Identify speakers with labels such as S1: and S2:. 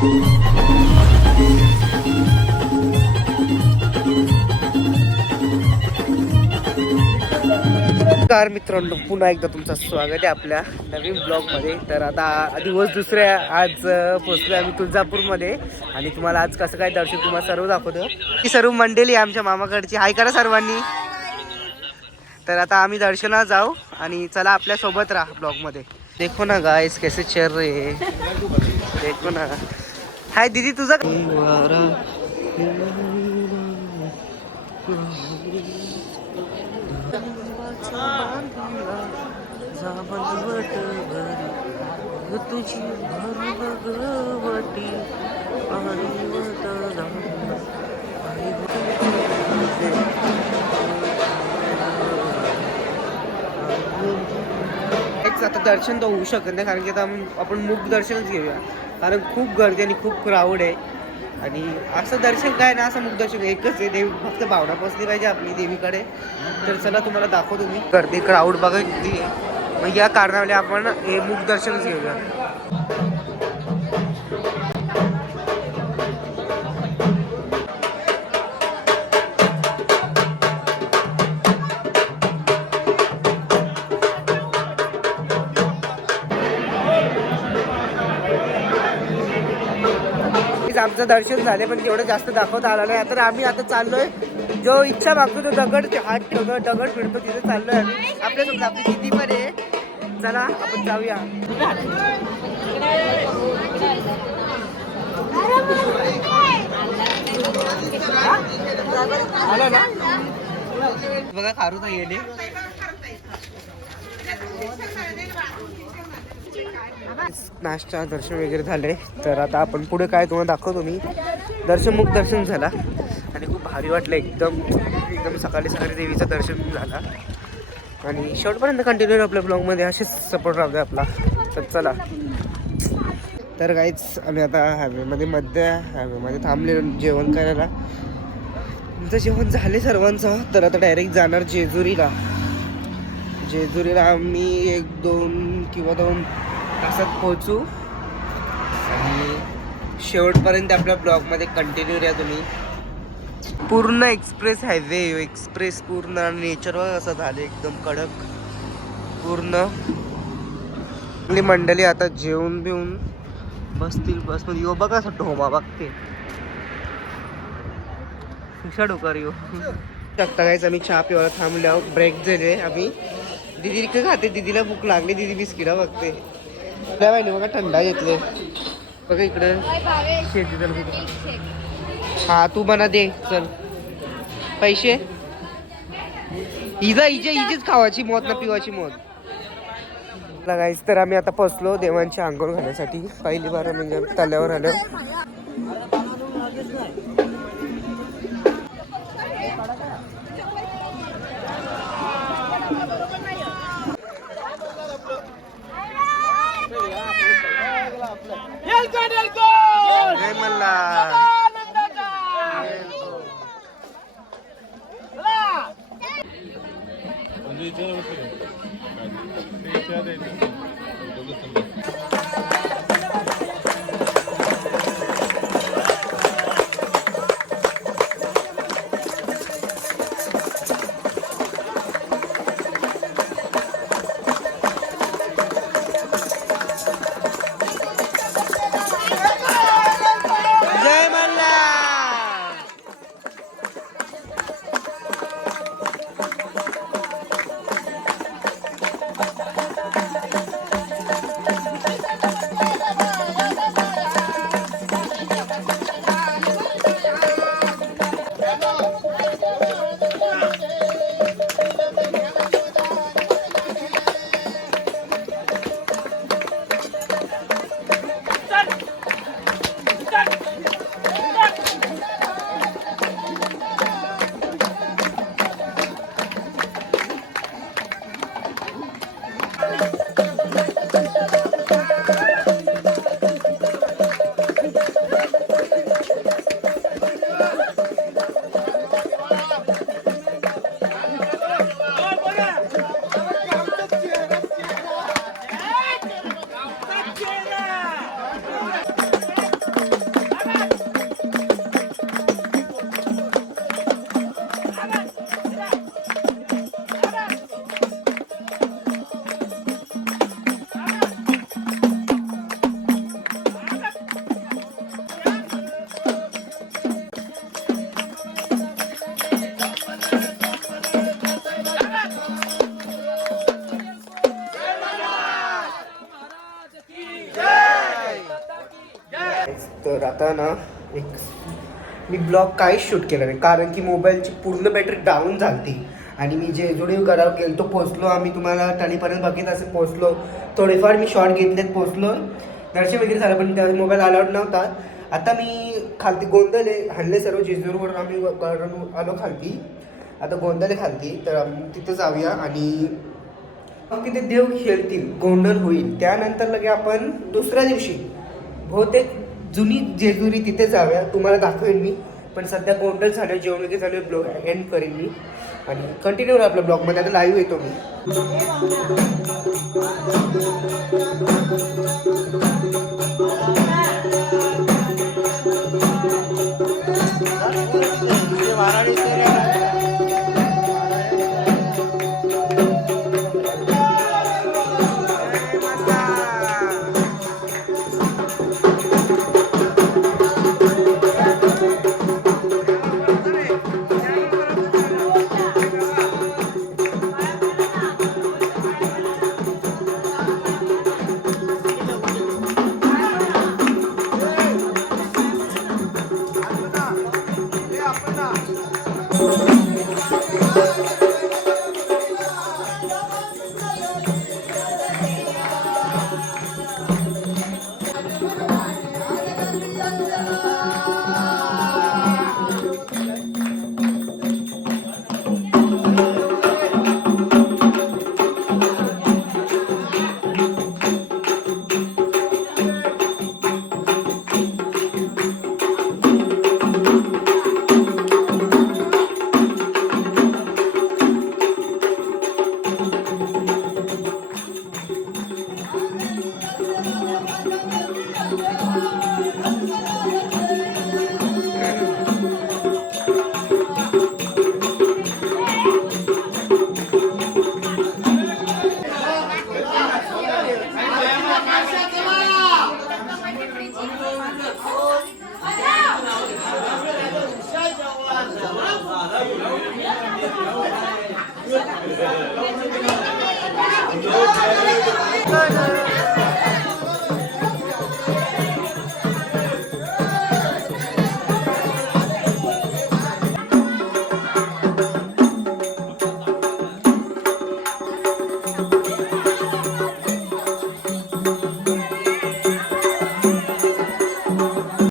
S1: नमस्कार मित्रांनो पुन्हा एकदा तुमचं स्वागत आहे आपल्या नवीन ब्लॉगमध्ये. तर आता दिवस दुसरे आज पोचलो आम्ही तुळजापूरमध्ये. आणि तुम्हाला आज कसं काय दर्शन तुम्हाला सर्व दाखवतो. ही सर्व मंडळी आहे आमच्या मामाकडची. हाय करा सर्वांनी. तर आता आम्ही दर्शनाला जाऊ आणि चला आपल्यासोबत राहा ब्लॉगमध्ये. देखो ना गाईस कैसे चल रे देखो ना. हाय दीदी तुझा तुझी आता दर्शन तर होऊ शकत नाही कारण की आता आपण मुख दर्शनच घेऊया. कारण खूप गर्दी आणि खूप क्राऊड आहे. आणि असं दर्शन काय ना असं मुखदर्शन एकच आहे. देवी फक्त भावना पोचली पाहिजे आपली देवीकडे. तर चला तुम्हाला दाखवतो मी. गर्दी क्राऊड बघा किती. मग या कारणामुळे आपण हे मुखदर्शनच घेऊया. हेच दर्शन झाले पण तेवढं जास्त दाखवता आलं नाही. तर आम्ही आता चाललोय. जो इच्छा मागतो तो दगड ते हात ठेवतो दगड फिरतो तिथे चाललोय आम्ही. आपल्यासोबत आपली किती पण आहे. चला आपण जाऊया. आलं ना बघा खारूचा येणे नाश्ता दर्शन वगैरे झाले. तर आता आपण पुढे काय तुम्हाला दाखवतो मी. दर्शन मुख दर्शन झाला. आणि खूप भारी वाटलं एकदम. एकदम सकाळी सकाळी देवीचं दर्शन झाला. आणि शेवटपर्यंत कंटिन्यू आपल्या ब्लॉगमध्ये असेच सपोर्ट राहतो आपला. तर चला. तर काहीच आम्ही आता हायवेमध्ये मध्य हायवेमध्ये थांबले जेवण करायला. तुमचं जेवण झाले सर्वांचं. तर आता डायरेक्ट जाणार जेजुरीला. जेजुरीला आम्ही एक दोन किंवा दोन तासात पोहोचू. आणि शेवटपर्यंत आपल्या ब्लॉगमध्ये कंटिन्यू राहा तुम्ही. पूर्ण एक्सप्रेस हायवे एक्सप्रेस पूर्ण आणि नेचरवर असं झालं एकदम कडक. पूर्ण. आपली मंडळी आता जेवून बिवून बसतील बसमध्ये. यो बघा असं ढोमा बघते. हुशा डोकार यो? शकता काहीच आम्ही चहा पिवायला थांबल्यावर ब्रेक झाले आम्ही दिदी काय खाते दिदीला भूक लागली दिदी बिस्किटा बघते. त्या पाहिजे बघा थंडा घेतले बघा इकडे. शेती तर हा तू बना दे चल. पैसे? हिजा हिजे हिचीच खावाची मौत ना पिवाची मौत लगायच तर आम्ही आता पोचलो देवांची आंघोळ घालण्यासाठी. पहिली बार म्हणजे तल्यावर आलो. म्हणजे इथे होते. तर आता ना एक मी ब्लॉग काहीच शूट केला नाही. कारण की मोबाईलची पूर्ण बॅटरी डाऊन झाली आणि मी जे जोडी कराव गेलो तो पोचलो आम्ही तुम्हाला टालीपर्यंत बघितलं असं पोचलो थोडेफार मी शॉर्ट घेतलेत पोचलो दर्शन वगैरे झालं पण त्या मोबाईल अलाउड नव्हता. आता मी खालती गोंदले हल्ले सर्व जेजूरवरून. आम्ही आलो खालती. आता गोंदले खालती. तर आम्ही तिथं जाऊया आणि मग तिथे देव खेळतील गोंधळ होईल. त्यानंतर लगे आपण दुसऱ्या दिवशी बहुतेक जुनी जेजुरी तिथे जाऊया. तुम्हाला दाखवेन मी. पण सध्या गोंधळ झालं जेवण वगैरे झालं ब्लॉग एंड करेन मी. आणि कंटिन्यू राहा आपल्या ब्लॉगमध्ये. आता लाईव्ह येतो मी.